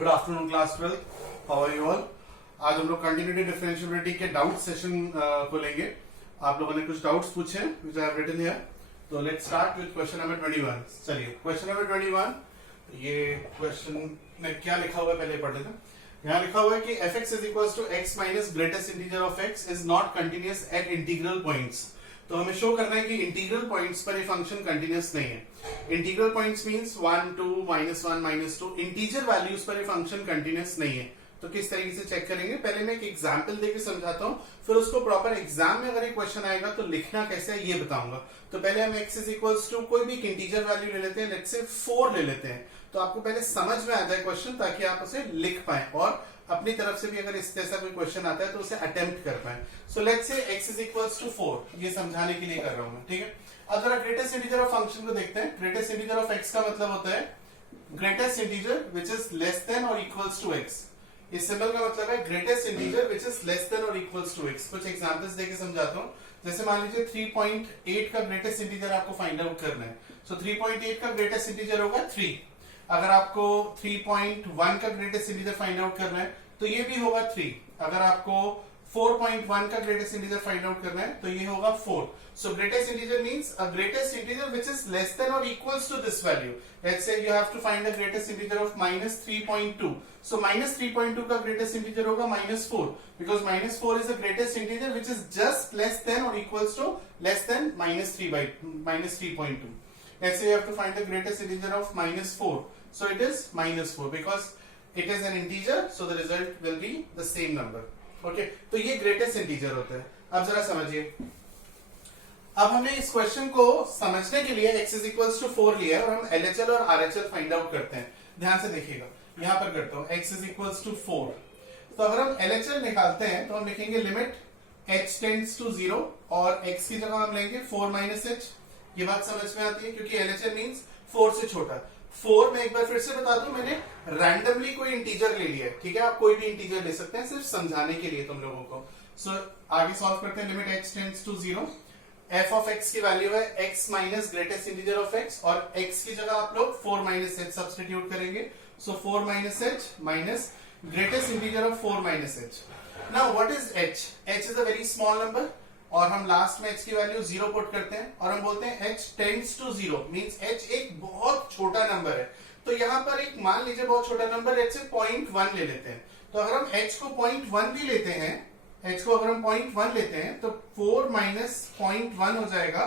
Good afternoon class 12, how are you all. आज हम लोग कंटिन्यूटी डिफरेंशिएबिलिटी के डाउट सेशन को लेंगे। आप लोगों ने कुछ डाउट्स पूछे which I have written here, तो let's start with question number 21। चलिए क्वेश्चन नंबर 21, ये क्वेश्चन में क्या लिखा हुआ है पहले पढ़ लेते हैं। यहाँ लिखा हुआ है कि fx is equals to x minus greatest integer of x is not continuous at integral points। तो हमें शो करना है कि इंटीग्रल पॉइंट्स पर ये फंक्शन कंटिन्यूस नहीं है। Integral points means 1, 2, -1, -2। Integer values पर ये फंक्शन कंटिन्यूस नहीं है। तो किस तरीके से चेक करेंगे, पहले मैं एक एग्जांपल देके समझाता हूँ, फिर उसको प्रॉपर एग्जाम में अगर एक क्वेश्चन आएगा तो लिखना कैसे है ये बताऊंगा। तो पहले हम x इज इक्वल्स टू कोई भी एक इंटीजर वैल्यू ले लेते हैं, लेट्स से 4 ले लेते हैं। तो आपको पहले समझ में आ जाए क्वेश्चन, ताकि आप उसे लिख पाए और अपनी तरफ से भी अगर इस जैसा कोई क्वेश्चन आता है तो उसे अटेम्प्ट कर पाए। So let's say x is equals to 4, ये समझाने के लिए कर रहा हूं मैं, ठीक है। अब जरा ग्रेटेस्ट इंटीजर ऑफ फंक्शन को देखते हैं। ग्रेटेस्ट इंटीजर ऑफ x का मतलब होता है greatest integer which is less than और इक्वल्स टू x। इस सिंबल का मतलब है greatest integer which is less than और इक्वल्स टू x। कुछ एग्जांपल्स देके समझाता हूँ। जैसे मान लीजिए 3.8 का ग्रेटेस्ट इंटीजर आपको फाइंड आउट करना है। सो 3.8 का ग्रेटेस्ट इंटीजर होगा 3। अगर आपको 3.1 का ग्रेटेस्ट इंटीजर फाइंड आउट करना है तो ये भी होगा 3। अगर आपको 4.1 का ग्रेटेस्ट इंटीजर फाइंड आउट करना है तो ये होगा 4। So greatest integer means a greatest integer which is less than और equals to this value. Let's say you have to find the greatest integer of -3.2। So -3.2 का ग्रेटेस्ट इंटीजर होगा -4, because -4 is the greatest integer which is just less than और equals to less than -3.2। Let's say you have to find the greatest integer of -4. So it is -4 because it is an integer, so the result will be the same number. Okay? तो ये greatest integer होता है। अब जरा समझिए। अब हमने इस क्वेश्चन को समझने के लिए x is equals to 4 लिया है और हम LHL और RHL फाइंड आउट करते हैं। ध्यान से देखिएगा, यहां पर करता हूं x is equals to 4। तो अगर हम LHL निकालते हैं तो हम लिखेंगे लिमिट h टेंड्स टू 0 और x की जगह हम लेंगे 4 - h। ये बात समझ में आती है क्योंकि LHL मींस 4 से छोटा। 4 में एक बार फिर से बता दूं, मैंने रैंडमली कोई इंटीजर ले लिया है, ठीक है। आप कोई भी इंटीजर ले सकते हैं सिर्फ समझाने के लिए तुम लोगों को। सो आगे सॉल्व करते हैं। Limit h tends to 0, f of x की वैल्यू है x minus greatest integer of x और x की जगह आप लोग 4 - h सब्स्टिट्यूट करेंगे। सो 4 - h minus greatest integer of 4 - h। Now what is h? h is a very small number और हम लास्ट में h की वैल्यू 0 पुट करते हैं और हम बोलते हैं h tends to 0 means h एक बहुत छोटा नंबर है। तो यहाँ पर एक मान लीजिए बहुत छोटा नंबर h से 0.1 ले लेते हैं। तो अगर हम h को 0.1 भी लेते हैं, h को अगर हम 0.1 लेते हैं तो 4 - 0.1 हो जाएगा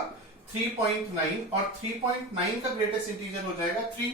3.9 और 3.9 का ग्रेटेस्ट इंटीजर हो जाएगा 3।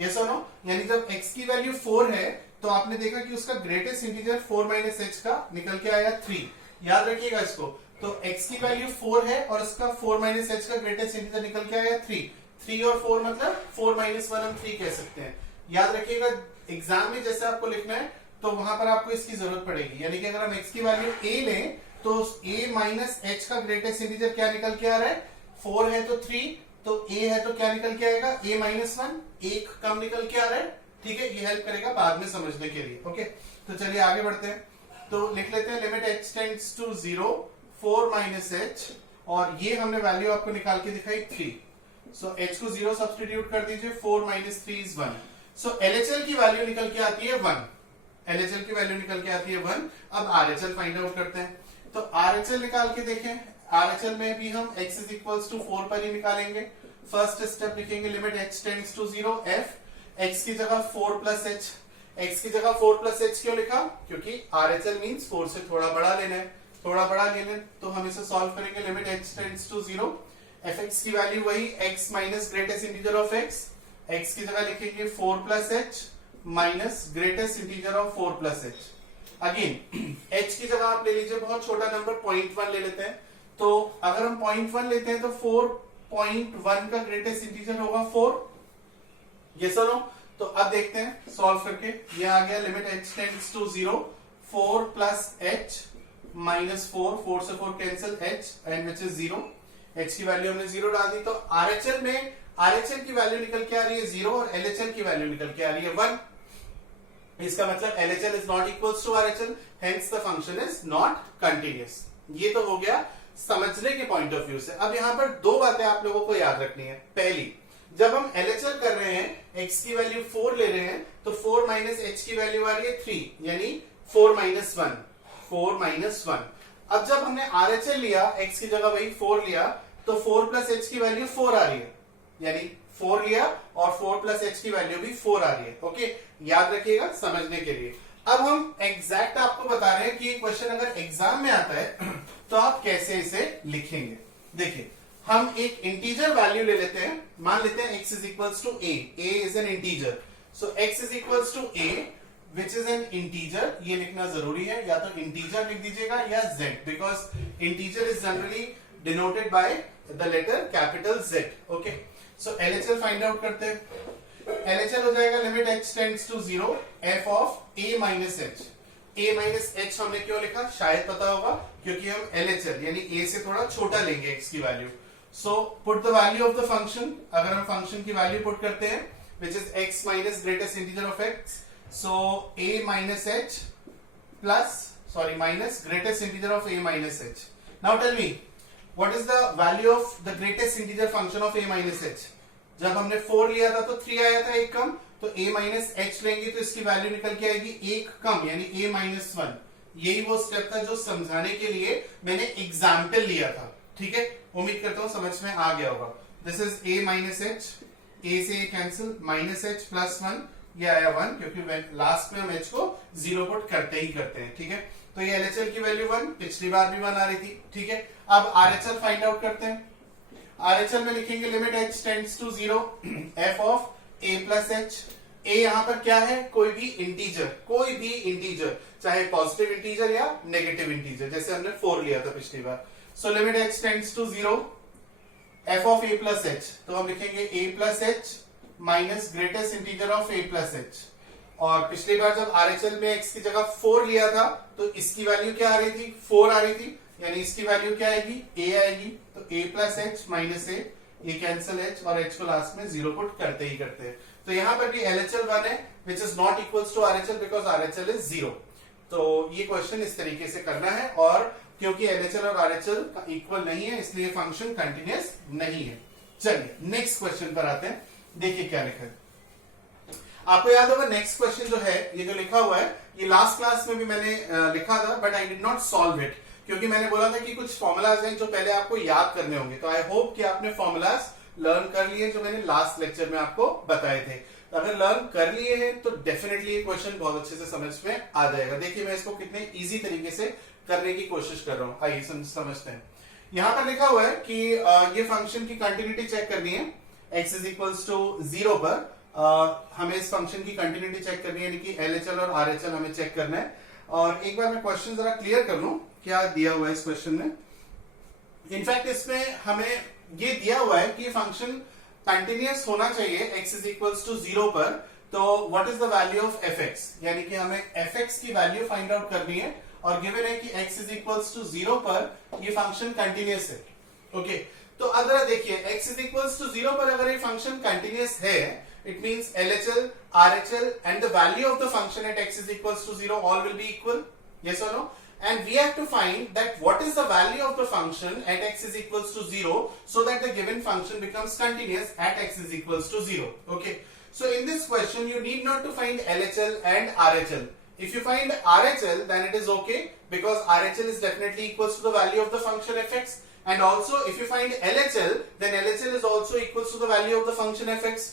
यस और नो? यानी जब x की वैल्यू 4 है तो आपने देखा कि उसका ग्रेटेस्ट इंटीजर 4 - h का निकल के आया 3। याद रखिएगा इसको। तो x की वैल्यू 4 है और उसका 4 - h का ग्रेटेस्ट इंटीजर निकल के आया 3। 3 और 4 मतलब 4 - 1 हम 3 कह सकते हैं। याद रखिएगा एग्जाम में जैसे आपको लिखना है तो वहां पर आपको इसकी जरूरत पड़ेगी। यानी कि अगर हम x की वैल्यू a लें तो a माइनस h का ग्रेटेस्ट इंटीजर क्या निकल के आ रहा है? 4 है तो 3, तो a है तो क्या निकल के आएगा? a - 1, एक कम निकल के आ रहा है, ठीक है। ये हेल्प करेगा बाद में समझने के लिए। ओके, तो चलिए आगे बढ़ते हैं। तो लिख लेते हैं limit h tends to 0, 4 - h और ये हमने वैल्यू आपको निकाल के दिखाई 3। सो h को 0 सब्स्टिट्यूट कर दीजिए, 4 - 3 इज 1। सो LHL की वैल्यू निकल के आती है 1। LHL की वैल्यू निकल के आती है 1। अब RHL फाइंड आउट करते हैं। तो RHL निकाल के देखें। RHL में भी हम x इज इक्वल्स टू 4 पर ही निकालेंगे। फर्स्ट स्टेप लिखेंगे limit h tends to 0, f x की जगह 4 + h। x की जगह 4 + h क्यों लिखा? क्योंकि RHL मींस 4 से थोड़ा बड़ा लेना है। थोड़ा बड़ा ले लें तो हम इसे सॉल्व करेंगे। Limit h tends to 0, fx की वैल्यू वही x minus greatest integer of x। x की जगह लिखेंगे 4 + h minus greatest integer of 4 + h। Again h की जगह आप ले लीजिए बहुत छोटा नंबर 0.1 ले लेते हैं। तो अगर हम 0.1 लेते हैं तो 4.1 का ग्रेटेस्ट इंटीजर होगा 4। ये सुनो, तो अब देखते हैं सॉल्व करके। ये आ गया limit h tends to 0, 4 + h -4, 4 से 4 cancel, h and which is 0। h की वैल्यू हमने 0 डाल दी। तो RHL में RHL की वैल्यू निकल के आ रही है 0 और LHL की वैल्यू निकल के आ रही है 1। इसका मतलब LHL is not equals to RHL, hence the function is not continuous. ये तो हो गया समझने के पॉइंट ऑफ व्यू से। अब यहां पर दो बातें आप लोगों को याद रखनी है। पहली, जब हम LHL कर रहे हैं x की वैल्यू 4 ले रहे हैं तो 4 माइनस h की वैल्यू आ रही है 3, यानी 4 माइनस 1, 4 माइनस 1। अब जब हमने RHL लिया, x की जगह वही 4 लिया, तो 4 प्लस h की वैल्यू 4 आ रही है, यानी 4 लिया और 4 प्लस h की वैल्यू भी 4 आ रही है। ओके, याद रखिएगा समझने के लिए। अब हम एग्जैक्ट आपको बता रहे हैं कि ये क्वेश्चन अगर एग्जाम में आता है तो आप कैसे इसे लिखेंगे। देखिए, हम एक इंटीजर वैल्यू ले लेते हैं, मान लेते हैं x is equals to a is an integer, so x is equals to a which is an integer. ये लिखना जरूरी है, या तो इंटीजर लिख दीजिएगा या z, because integer is generally denoted by the letter capital Z। Okay, so LHL find out करते हैं। LHL हो जाएगा limit h tends to 0 f of a minus h। a minus h हमने क्यों लिखा, शायद पता होगा, क्योंकि हम LHL यानी a से थोड़ा छोटा लेंगे x की वैल्यू। So put the value of the function, अगर हम फंक्शन की वैल्यू पुट करते हैं which is x minus greatest integer of x, so a minus h plus sorry minus greatest integer of a minus h। Now tell me what is the value of the greatest integer function of a minus h। जब हमने 4 लिया था तो 3 आया था, एक कम, तो a minus h लेंगे तो इसकी वैल्यू निकल के आएगी एक कम, यानी a माइनस 1। यही वो स्टेप था जो समझाने के लिए मैंने एग्जाम्पल लिया था। ठीक है, उम्मीद करता हूं समझ में आ गया होगा। This is a minus h, a से कैंसिल, माइनस h प्लस 1, ये आया 1, क्योंकि लास्ट में हम h को 0 पुट करते ही करते हैं। ठीक है, तो ये LHL की वैल्यू 1, पिछली बार भी 1 आ रही थी। ठीक है, अब RHL फाइंड आउट करते हैं। RHL में लिखेंगे limit h tends to 0 f of a plus h। a यहां पर क्या है, कोई भी इंटीजर, कोई भी इंटीजर, चाहे पॉजिटिव इंटीजर या नेगेटिव इंटीजर, जैसे हमने 4 लिया था पिछली बार। So limit h tends to 0 f of a plus h, तो हम लिखेंगे a plus h minus greatest integer of a plus h। और पिछली बार जब RHL में x की जगह 4 लिया था तो इसकी वैल्यू क्या आ रही थी, 4 आ रही थी, यानी इसकी वैल्यू क्या आएगी, a आएगी, तो a plus h minus a, ये कैंसिल h और h को लास्ट में 0 पुट करते ही करते हैं। तो यहां पर भी LHL 1 है which is not equals to RHL because RHL is 0। तो ये क्वेश्चन इस तरीके से करना है, और क्योंकि LHL और RHL इक्वल नहीं है इसलिए फंक्शन कंटिन्यूअस नहीं है। चलिए नेक्स्ट क्वेश्चन पर आते हैं, देखिए क्या लिखा है। आपको याद होगा नेक्स्ट क्वेश्चन जो है, ये जो लिखा हुआ है, ये लास्ट क्लास में भी मैंने लिखा था, but I did not solve it, क्योंकि मैंने बोला था कि कुछ फॉर्मूलाज हैं जो पहले आपको याद करने होंगे। तो आई होप कि आपने फॉर्मूलाज लर्न कर लिए जो मैंने लास्ट लेक्चर में आपको बताए थे। तो अगर लर्न कर लिए हैं तो डेफिनेटली ये क्वेश्चन बहुत अच्छे से समझ में आ जाएगा। देखिए मैं इसको कितने इजी तरीके से करने की कोशिश कर रहा हूं, आइए समझते हैं। यहां पर लिखा हुआ है कि ये फंक्शन की कंटिन्यूटी चेक करनी है x इज इक्वल्स टू 0 पर। हमें इस फंक्शन की कंटिन्यूटी चेक करनी है, यानी कि LHL और RHL हमें चेक करना है। और एक बार मैं क्वेश्चन जरा क्लियर कर लूं, क्या दिया हुआ है इस क्वेश्चन में। इनफैक्ट इसमें हमें ये दिया हुआ है कि फंक्शन कंटिन्यूअस होना चाहिए x इज इक्वल्स टू 0 पर। तो what is the value of fx, यानी कि हमें fx की वैल्यू फाइंड आउट करनी है, और गिवन है कि x इज इक्वल्स टू 0 पर ये फंक्शन कंटिन्यूअस है। ओके, तो अगर देखिए x इज इक्वल्स टू 0 पर अगर ये फंक्शन कंटिन्यूअस है, it means LHL, RHL and the value of the function at x is equals to 0 all will be equal, yes or no? And we have to find that what is the value of the function at x is equals to 0 so that the given function becomes continuous at x is equals to 0. Okay, so in this question you need not to find LHL and RHL. If you find RHL then it is okay, because RHL is definitely equals to the value of the function fx, and also if you find LHL then LHL is also equals to the value of the function fx.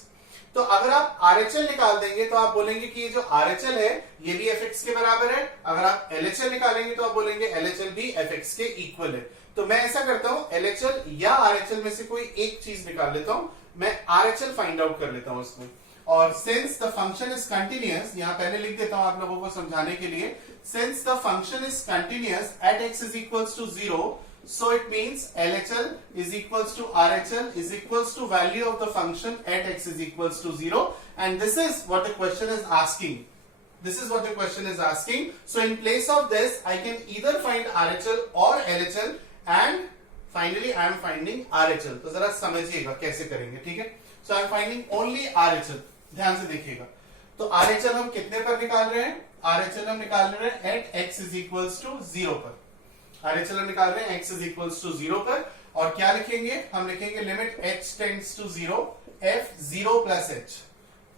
तो अगर आप RHL निकाल देंगे तो आप बोलेंगे कि ये जो RHL है ये भी fx के बराबर है। अगर आप LHL निकालेंगे तो आप बोलेंगे LHL भी fx के इक्वल है। तो मैं ऐसा करता हूं, LHL या RHL में से कोई एक चीज निकाल लेता हूं, मैं RHL फाइंड आउट कर लेता हूं इसमें। और since the function is continuous, यहां पहले लिख देता हूं आप लोगों को समझाने के लिए, since the function is continuous at x is equals to 0, so it means LHL is equals to RHL is equals to value of the function at x is equals to 0, and this is what the question is asking. This is what the question is asking. So in place of this I can either find RHL or LHL, and finally I am finding RHL. तो जरा समझिएगा कैसे करेंगे, ठीक है। So I am finding only RHL, ध्यान से देखिएगा। तो RHL हम कितने पर निकाल रहे हैं, RHL हम निकाल रहे हैं at x is equals to 0 पर। RHL हम निकाल रहे हैं x is equals to 0 पर, और क्या लिखेंगे, हम लिखेंगे limit h tends to 0 f 0 plus h।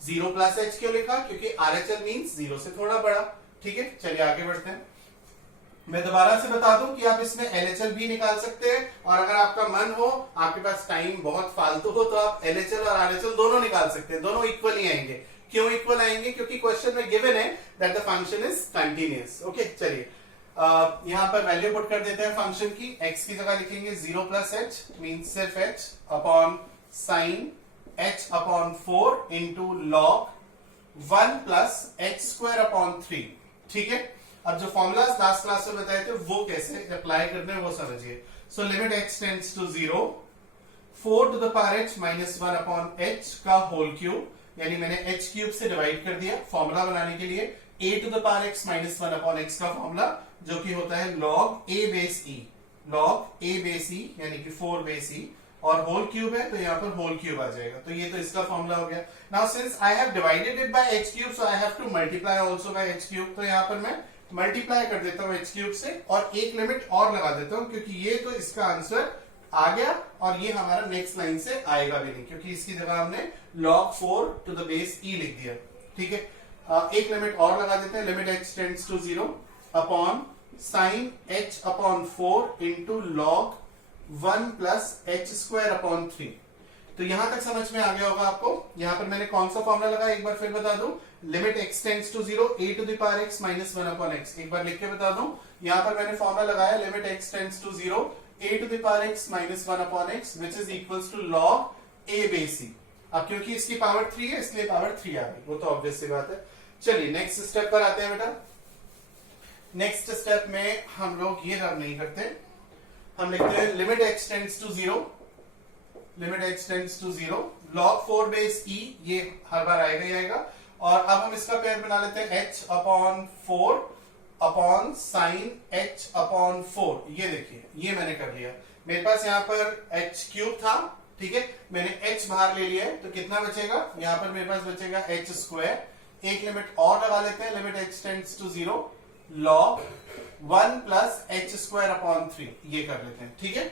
0 plus h क्यों लिखा? क्योंकि RHL मीन्स 0 से थोड़ा बड़ा। ठीक है, चलिए आगे बढ़ते हैं। मैं दोबारा से बता दूं कि आप इसमें LHL भी निकाल सकते हैं, और अगर आपका मन हो, आपके पास टाइम बहुत फालतू हो, तो आप LHL और RHL दोनों निकाल सकते हैं। दोनों इक्वल ही आएंगे। क्यों इक्वल आएंगे? क्योंकि क्वेश्चन में गिवन है that the function is continuous. Okay, चलिए यहां पर वैल्यू पुट कर देते हैं फंक्शन की। x की जगह लिखेंगे 0 प्लस एच मीन्स सिर्फ h upon sine h upon 4 into log 1 plus h square upon 3। ठीक है, अब जो फॉर्मूला लास्ट क्लास में बताए थे वो कैसे अप्लाई करने हैं वो समझिए। So limit x tends to 0, 4 to the power h minus 1 upon h का होल क्यूब, यानी मैंने h क्यूब से डिवाइड कर दिया फॉर्मूला बनाने के लिए। a to the power x minus 1 upon x का फॉर्मूला जो कि होता है log a base e, log a base e यानी कि 4 बेस e, और होल क्यूब है तो यहाँ पर होल क्यूब आ जाएगा। तो ये तो इसका फॉर्मूला हो गया। Now since I have divided it by h cube, so I have to multiply also by h cube. तो यहाँ पर मैं मल्टीप्लाई कर देता हूँ h क्यूब से, और एक लिमिट और लगा देता हूँ, क्योंकि ये तो इसका आंसर आ गया, और ये हमारा नेक्स्ट लाइन से आएगा भी नहीं, क्योंकि इसकी जगह हमने log 4 to the base e लिख दिया। ठीक है, एक लिमिट और लगा देते हैं। Limit h tends to 0 upon sine h upon 4 into log 1 plus h square upon 3। तो यहां तक समझ में आ गया होगा आपको। यहां पर मैंने कौन सा फॉर्मूला लगाया एक बार फिर बता दूं। Limit x tends to 0, a to the power x minus 1 upon x। एक बार लिख के बता दूं, यहां पर मैंने फॉर्मूला लगाया limit x tends to 0, a to the power x minus 1 upon x which is equals to log a base c। अब क्योंकि इसकी पावर 3 है इसलिए पावर 3 आ गई, वो तो ऑब्वियस सी बात है। चलिए नेक्स्ट स्टेप पर आते हैं बेटा। नेक्स्ट स्टेप में हम लोग ये रब नहीं करते, हम लिखते हैं limit x tends to 0, limit x tends to 0 log 4 base e, ये हर बार आएगा ही आएगा। और अब हम इसका पेयर बना लेते हैं h upon 4 upon sine h upon 4। ये देखिए, ये मैंने कर लिया। मेरे पास यहाँ पर h क्यूब था, ठीक है, मैंने h बाहर ले लिया है, तो कितना बचेगा? यहाँ पर मेरे पास बचेगा h स्क्वायर। एक लिमिट और लगा लेते हैं, limit x tends to 0 log 1 plus h square upon 3। ये कर लेते हैं। ठीक है,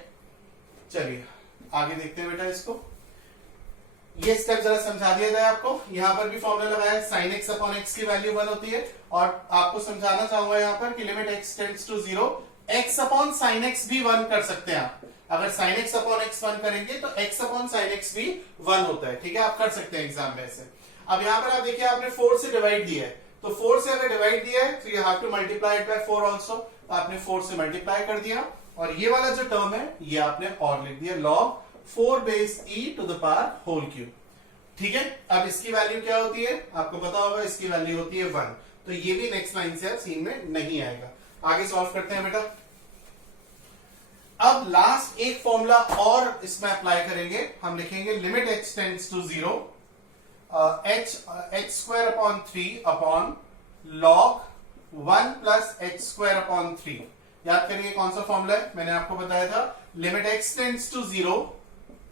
चलिए आगे देखते हैं बेटा इसको। ये स्टेप जरा समझा दिया जाए आपको। यहां पर भी फॉर्मूला लगाया है, साइन एक्स अपॉन एक्स की वैल्यू 1 होती है, और आपको समझाना चाहूंगा यहाँ पर कि limit x tends to 0, x upon sine x भी 1 कर सकते हैं आप। अगर साइन एक्स अपॉन एक्स 1 करेंगे तो x अपॉन साइन एक्स भी 1 होता है। ठीक है, आप कर सकते हैं एग्जाम में ऐसे। अब यहाँ पर आप देखिए, आपने 4 से डिवाइड दिया है, तो 4 से अगर डिवाइड दिया है तो you have to multiply it by 4 also. तो आपने 4 से मल्टीप्लाई कर दिया, और ये वाला जो टर्म है ये आपने और लिख दिया log 4 base e to the power whole cube. ठीक है, अब इसकी वैल्यू क्या होती है आपको पता होगा, इसकी वैल्यू होती है 1। तो ये भी नेक्स्ट लाइन से सीन में नहीं आएगा। आगे सॉल्व करते हैं बेटा। अब लास्ट एक फॉर्मूला और इसमें अप्लाई करेंगे। हम लिखेंगे limit x tends to 0, h square upon 3 upon log 1 plus h square upon 3। याद करिए कौन सा फॉर्मूला है, मैंने आपको बताया था लिमिट x टेंड्स टू 0,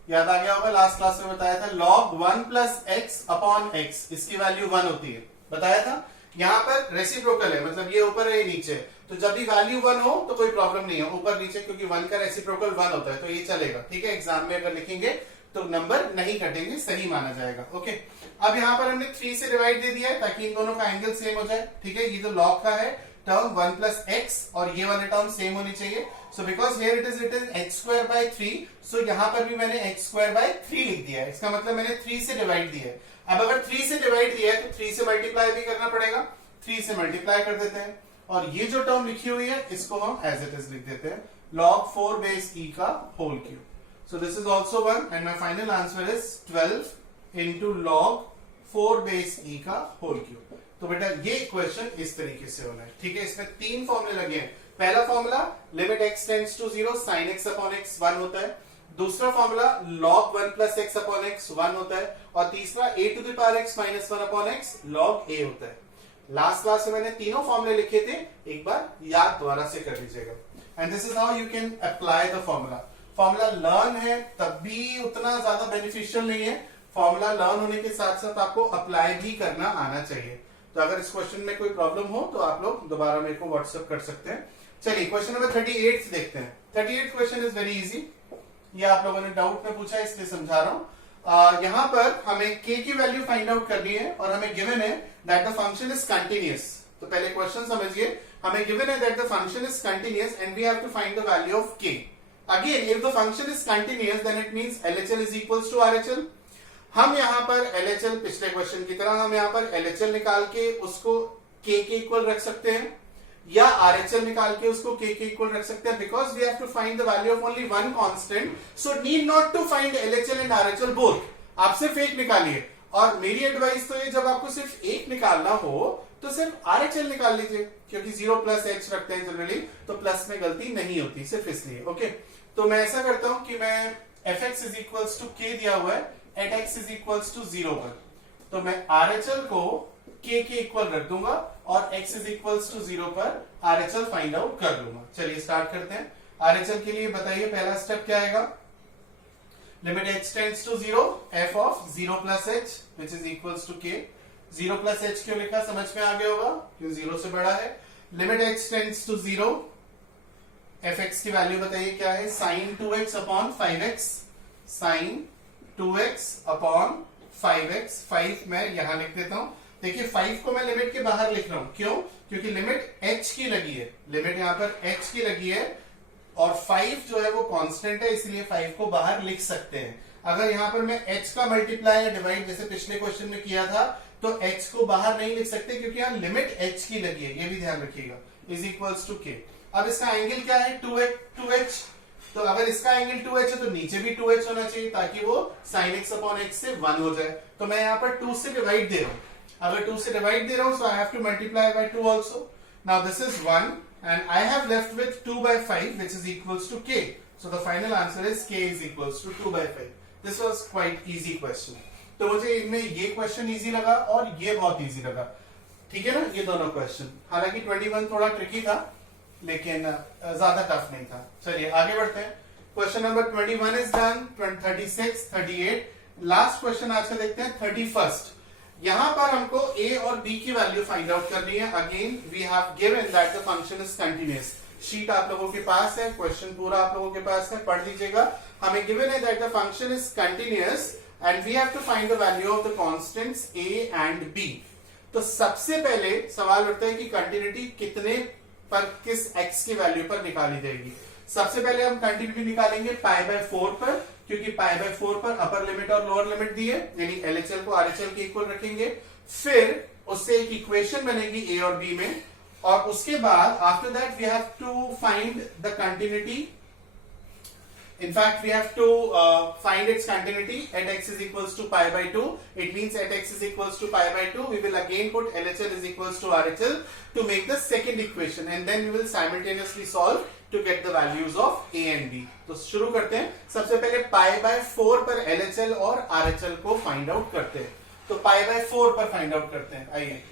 याद आ गया होगा, लास्ट क्लास में बताया था log 1 plus x upon x, इसकी वैल्यू 1 होती है, बताया था। यहाँ पर रेसिप्रोकल है, मतलब ये ऊपर है ये नीचे, तो जब भी वैल्यू 1 हो तो कोई प्रॉब्लम नहीं है, ऊपर नीचे, क्योंकि 1 का रेसिप्रोकल 1 होता है तो ये चलेगा। ठीक है, एग्जाम में अगर लिखेंगे तो नंबर नहीं कटेंगे, सही माना जाएगा। ओके, अब यहाँ पर हमने 3 से डिवाइड दे दिया है ताकि इन दोनों का एंगल सेम हो जाए। ठीक है, ये जो log का है टर्म 1 प्लस एक्स और ये वाले टर्म सेम होनी चाहिए। So because here it is written x square by 3, so यहाँ पर भी मैंने x स्क्वायर बाय 3 लिख दिया है। इसका मतलब मैंने 3 से डिवाइड दिया है। अब अगर 3 से डिवाइड दिया है तो 3 से मल्टीप्लाई भी करना पड़ेगा। 3 से मल्टीप्लाई कर देते हैं, और ये जो टर्म लिखी हुई है इसको हम एज इट इज लिख देते हैं, log 4 बेस e का whole cube. So this is also 1 and my final answer is 12 into log 4 base e का होल क्यूब। तो बेटा ये इक्वेशन इस तरीके से होना है। ठीक है, इसमें 3 फॉर्मूले लगे हैं। पहला formula limit x tends to 0 sin x upon x 1 होता है। दूसरा formula log 1 plus x upon x 1 होता है, और तीसरा a to the power x minus 1 upon x log a होता है। लास्ट क्लास में मैंने तीनों फॉर्मूले लिखे थे, एक बार याद दोबारा से कर लीजिएगा। And this is how you can apply the formula. Formula learn है तब भी उतना ज्यादा बेनिफिशियल नहीं है, फॉर्मूला लर्न होने के साथ साथ आपको अप्लाई भी करना आना चाहिए। तो अगर इस क्वेश्चन में कोई प्रॉब्लम हो तो आप लोग दोबारा मेरे को व्हाट्सएप कर सकते हैं। चलिए क्वेश्चन नंबर 38 देखते हैं। 38 क्वेश्चन इज वेरी इजी, ये आप लोगों ने डाउट में पूछा इसलिए समझा रहा हूं। यहां पर हमें k की वैल्यू फाइंड आउट करनी है और हमें गिवन है that the function is continuous. तो पहले क्वेश्चन समझिए, हमें गिवन है that the function is continuous and we have to find the value of k। Again if the function is continuous then it means LHL is equals to RHL। हम यहां पर LHL पिछले question की तरह हम यहां पर LHL निकाल के उसको k के इक्वल रख सकते हैं या RHL निकाल के उसको k के इक्वल रख सकते हैं, because we have to find the value of only one constant, so need not to find LHL and RHL both. आप सिर्फ एक निकालिए, और मेरी एडवाइस तो ये जब आपको सिर्फ एक निकालना हो तो सिर्फ RHL निकाल लीजिए, क्योंकि 0 प्लस h रखते हैं जनरली, तो प्लस में गलती नहीं होती, सिर्फ इसलिए। ओके, तो मैं ऐसा करता हूं कि मैं fx is equals to k दिया हुआ है at x is equals to 0 पर, तो मैं RHL को k के इक्वल रख दूंगा और x इज इक्वल्स टू 0 पर RHL फाइंड आउट कर लूंगा। चलिए स्टार्ट करते हैं। RHL के लिए बताइए पहला स्टेप क्या आएगा? Limit h tends to 0 f of 0 plus h which is equals to k। 0 plus h क्यों लिखा समझ में आ गया होगा, क्योंकि 0 से बड़ा है। Limit h tends to 0, fx की वैल्यू बताइए क्या है? Sign 2x upon 5x, sign 2x upon 5x। 5 मैं यहां लिख देता हूं। देखिए 5 को मैं लिमिट के बाहर लिख रहा हूं, क्यों? क्योंकि लिमिट h की लगी है, लिमिट यहां पर h की लगी है और 5 जो है वो कांस्टेंट है, इसलिए 5 को बाहर लिख सकते हैं। अगर यहां पर मैं h का मल्टीप्लाई या डिवाइड जैसे पिछले क्वेश्चन में किया था तो h को बाहर नहीं लिख सकते, क्योंकि यहां लिमिट h की लगी है, ये भी ध्यान रखिएगा। Is equals to k। अब इसका एंगल क्या है? 2h। तो अगर इसका एंगल 2h है तो नीचे भी 2h होना चाहिए, ताकि वो sin x अपॉन x से 1 हो जाए। तो मैं यहां पर 2 से डिवाइड दे रहा हूं, अगर 2 से डिवाइड दे रहा हूं, so I have to multiply by 2 also. Now this is 1 and I have left with 2 by 5 which is equals to k. So the final answer is k is equals to 2 by 5. This was quite easy question. तो मुझे इनमें ये question easy लगा और ये बहुत easy लगा, ठीक है ना, ये दोनों क्वेश्चन। हालांकि 21 थोड़ा ट्रिकी था लेकिन ज्यादा टफ नहीं था। चलिए आगे बढ़ते हैं। Question number 21 is done. 36, 38, last question आज का देखते हैं 31st। यहां पर हमको a और b की वैल्यू फाइंड आउट करनी है। Again we have given that the function is continuous. Sheet आप लोगों के पास है, क्वेश्चन पूरा आप लोगों के पास है, पढ़ लीजिएगा। हमें गिवन है that the function is continuous and we have to find the value of the constants a and b। तो सबसे पहले सवाल उठता है कि कंटिन्यूटी कितने पर, किस x की वैल्यू पर निकाली जाएगी। सबसे पहले हम कंटिन्यूटी निकालेंगे π/4 पर, क्योंकि π/4 पर अपर लिमिट और लोअर लिमिट दी है, यानी LHL को RHL के इक्वल रखेंगे। फिर उससे एक इक्वेशन बनेगी a और b में, और उसके बाद after that we have to find the continuity. In fact, we have to find its continuity at x is equals to π/2. It means at x is equals to π/2, we will again put LHL is equals to RHL to make the second equation, and then we will simultaneously solve to get the values of a and b. तो शुरू करते हैं। सबसे पहले π/4 पर LHL और RHL को find out करते हैं। तो π/4 पर फाइंड आउट करते हैं। आइए,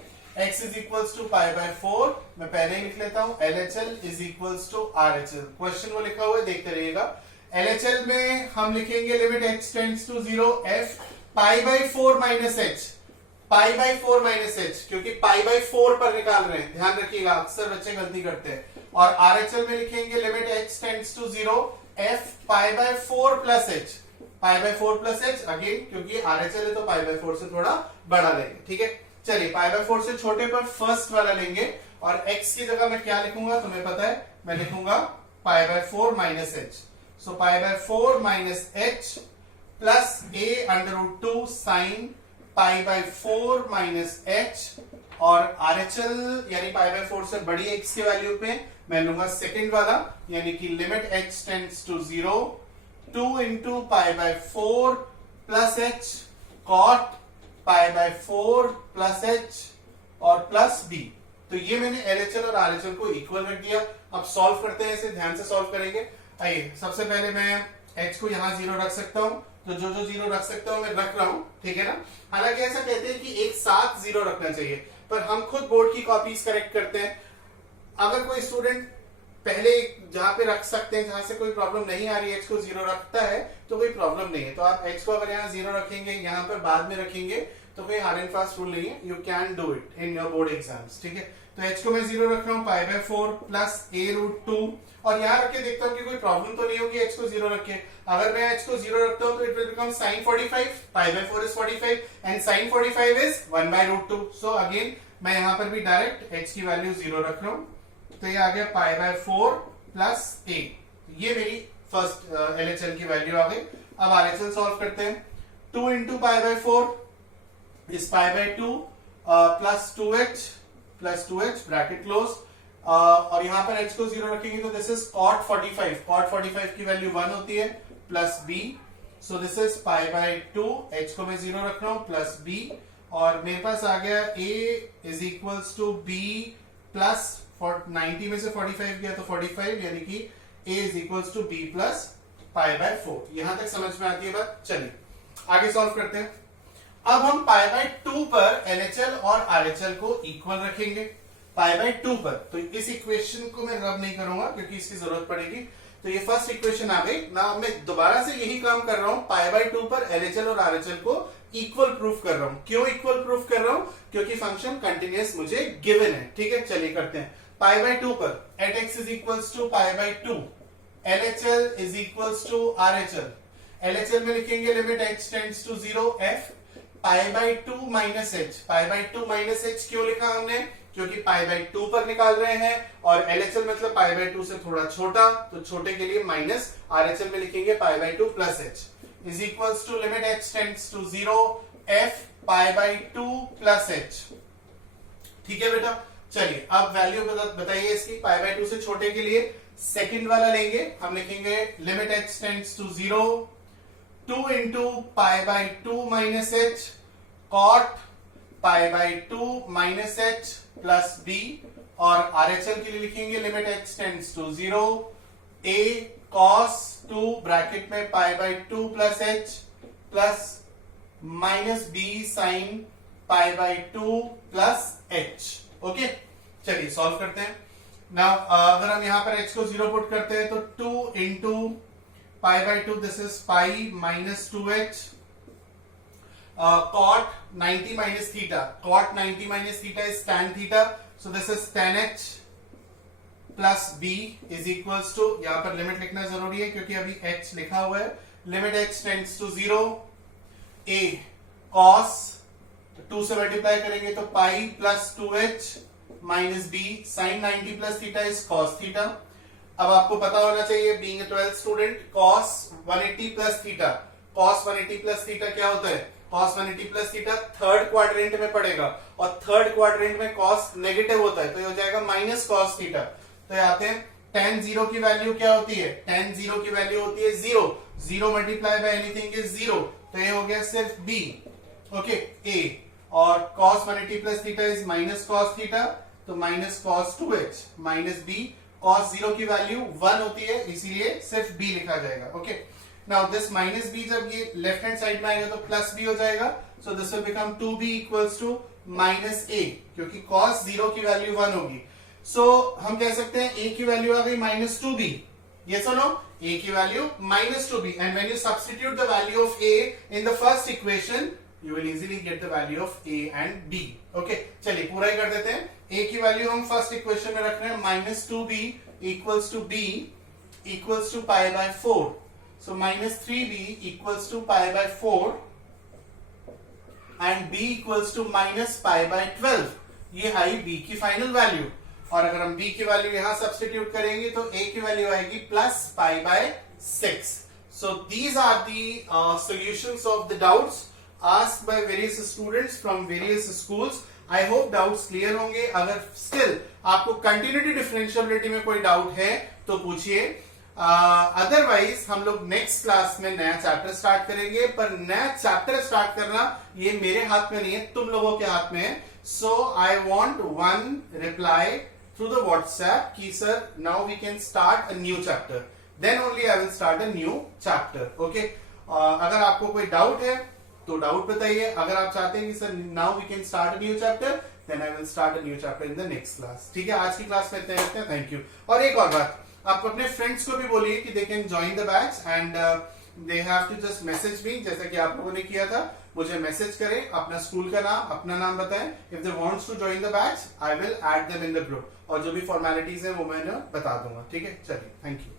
x is equals to π/4, मैं पहले ही लिख लेता हूं। LHL is equals to RHL। Question वो लिखा हुआ है, देखते रहिएगा। LHL में हम लिखेंगे limit h tends to 0 f π/4 minus h, π/4 minus h, क्योंकि π/4 पर निकाल रहे हैं, ध्यान रखिएगा, अक्सर बच्चे गलती करते हैं। और RHL में लिखेंगे limit h tends to 0 f π/4 plus h, π/4 plus h, again क्योंकि RHL है तो π/4 से थोड़ा बड़ा लेंगे, ठीक है। चलिए π/4 से छोटे पर फर्स्ट वाला लेंगे, और x की जगह मैं क्या लिखूंगा तुम्हें पता है, मैं लिखूंगा π/4 minus h। So π/4 minus h plus a under root 2 sin π/4 minus h, और RHL यानी π/4 से बड़ी x की वैल्यू पे मैं लूंगा सेकंड वाला, यानी कि limit h tends to 0 2 into π/4 plus h cot π/4 plus h और प्लस b। तो ये मैंने LHL और RHL को इक्वल रख दिया। अब सॉल्व करते हैं, इसे ध्यान से सॉल्व करेंगे। आइए, सबसे पहले मैं h को यहां 0 रख सकता हूं, तो जो 0 रख सकता हूं मैं रख रहा हूं, ठीक है ना। हालांकि ऐसा कहते हैं कि एक साथ 0 रखना चाहिए, पर हम खुद बोर्ड की कॉपीज करेक्ट करते हैं। अगर कोई स्टूडेंट पहले जहां पे रख सकते हैं, जहां से कोई प्रॉब्लम नहीं आ रही है, x को 0 रखता है तो कोई प्रॉब्लम नहीं है। तो आप x को अगर यहाँ 0 रखेंगे, यहाँ पर बाद में रखेंगे, तो कोई हार्ड एंड फास्ट रूल नहीं है, you can do it in your board exams, ठीक है। तो h को मैं 0 रख रहा हूँ π/4 प्लस a√2, और यहाँ रख के देखता हूँ कि कोई प्रॉब्लम तो नहीं होगी h को 0 रख के। अगर मैं h को 0 रखता हूँ तो it will become sin 45, π/4 is 45 and sin 45 is 1/√2। So again मैं यहाँ पर भी डायरेक्ट h की वैल्यू 0 रख रहा हूँ, तो ये आ गया π/4 प्लस a। ये मेरी फर्स्ट LHL की वैल्यू आ गई। अब RHL सॉल्व करते हैं। 2 into π/4 is π/2 plus 2h bracket close, और यहाँ पर h को 0 रखेंगे तो दिस इज cot 45, cot 45 की वैल्यू 1 होती है, plus b, so this is π/2, h को मैं 0 रख रहा हूँ, प्लस b, और मेरे पास आ गया a is equals to b plus 90 में से 45 गया तो 45, यानी कि a is equals to b plus π/4। यहां तक समझ में आती है बात। चलिए आगे सॉल्व करते हैं। अब हम π/2 पर LHL और RHL को इक्वल रखेंगे। π/2 पर, तो इस इक्वेशन को मैं रब नहीं करूंगा क्योंकि इसकी जरूरत पड़ेगी। तो ये फर्स्ट इक्वेशन आ गई ना। मैं दोबारा से यही काम कर रहा हूं, π/2 पर LHL और RHL को इक्वल प्रूफ कर रहा हूं। क्यों इक्वल प्रूफ कर रहा हूं? क्योंकि फंक्शन कंटिन्यूअस मुझे गिवन है, ठीक है। चलिए करते हैं। π/2 पर at x is equals to π/2, LHL is equals to RHL। LHL में लिखेंगे limit h tends to 0 f π/2 minus h। π/2 minus h क्यों लिखा हमने? क्योंकि π/2 पर निकाल रहे हैं, और LHL मतलब π/2 से थोड़ा छोटा, तो छोटे के लिए माइनस, RHL में लिखेंगे π/2 plus h is equals to limit h tends to 0 f π/2 plus h। ठीक है बेटा। चलिए अब वैल्यू बताइए इसकी। π/2 से छोटे के लिए सेकंड वाला लेंगे, हम लिखेंगे limit h tends to 0 2 into π/2 minus h cot π/2 minus h plus b, और RHL के लिए लिखेंगे limit h tends to 0 a cos 2 bracket में π/2 plus h plus minus b sine π/2 plus h। Okay, चलिए सॉल्व करते हैं ना। अगर हम यहां पर h को 0 पुट करते हैं तो 2 into π/2 this is pi minus 2h cot 90 minus theta, cot 90 minus theta is tan theta, so this is tan h plus b is equals to, यहां पर लिमिट लिखना जरूरी है क्योंकि अभी h लिखा हुआ है, limit h tends to 0 a cos 2 से मल्टीप्लाई करेंगे तो pi plus 2h minus b sine 90 plus theta is cos theta. अब आपको पता होना चाहिए being a 12th student, cos 180 plus theta, cos 180 plus theta क्या होता है? cos 180 plus theta third quadrant में पड़ेगा, और थर्ड क्वाड्रेंट में cos नेगेटिव होता है, तो ये हो जाएगा माइनस cos थीटा। तो आते हैं tan 0 की वैल्यू क्या होती है? tan 0 की वैल्यू होती है 0, 0 मल्टीप्लाई बाय एनीथिंग इज 0, तो ये हो गया सिर्फ b, ओके a, और cos 180 plus theta is minus cos theta, तो minus cos 2h minus b, cos 0 की वैल्यू 1 होती है इसीलिए सिर्फ b लिखा जाएगा। Okay, now this minus b जब ये लेफ्ट हैंड साइड में आएगा तो प्लस b हो जाएगा, so this will become 2b equals to minus a, क्योंकि cos 0 की वैल्यू 1 होगी। सो हम कह सकते हैं a की वैल्यू आ गई minus 2b, yes or no? a की value minus 2b, and when you substitute the value of a in the first equation you will easily get the value of a and b। okay, चलिए पूरा ही कर देते हैं। a की value हम first equation में रख रहे हैं minus 2b equals to b equals to π/4, so minus 3b equals to π/4 and b equals to minus π/12। ये आई b की फाइनल वैल्यू, और अगर हम b की वैल्यू यहां सब्स्टिट्यूट करेंगे तो a की वैल्यू आएगी plus π/6। so these are the solutions of the doubts asked by various students from various schools। I hope doubts clear होंगे। अगर still आपको continuity differentiability में कोई डाउट है तो पूछिए, अदरवाइज हम लोग नेक्स्ट क्लास में नया चैप्टर स्टार्ट करेंगे, पर नया चैप्टर स्टार्ट करना ये मेरे हाथ में नहीं है, तुम लोगों के हाथ में है। So I want one reply through the WhatsApp कि sir now we can start a new chapter, then only I will start a new chapter. Okay, अगर आपको कोई डाउट है तो डाउट बताइए। अगर आप चाहते हैं कि sir now we can start a new chapter, then I will start a new chapter in the next class. ठीक है, आज की क्लास में इतने रखते हैं। Thank you. और एक और बात, आप अपने फ्रेंड्स को भी बोलिए कि they can join the batch and they have to just message me, जैसा कि आप लोगों ने किया था। मुझे मैसेज करें, अपना स्कूल का नाम, अपना नाम बताएं। If they wants to join the batch, I will add them in the group, और जो भी फॉर्मेलिटीज है वो मैं बता दूंगा। ठीक है, चलिए, थैंक यू।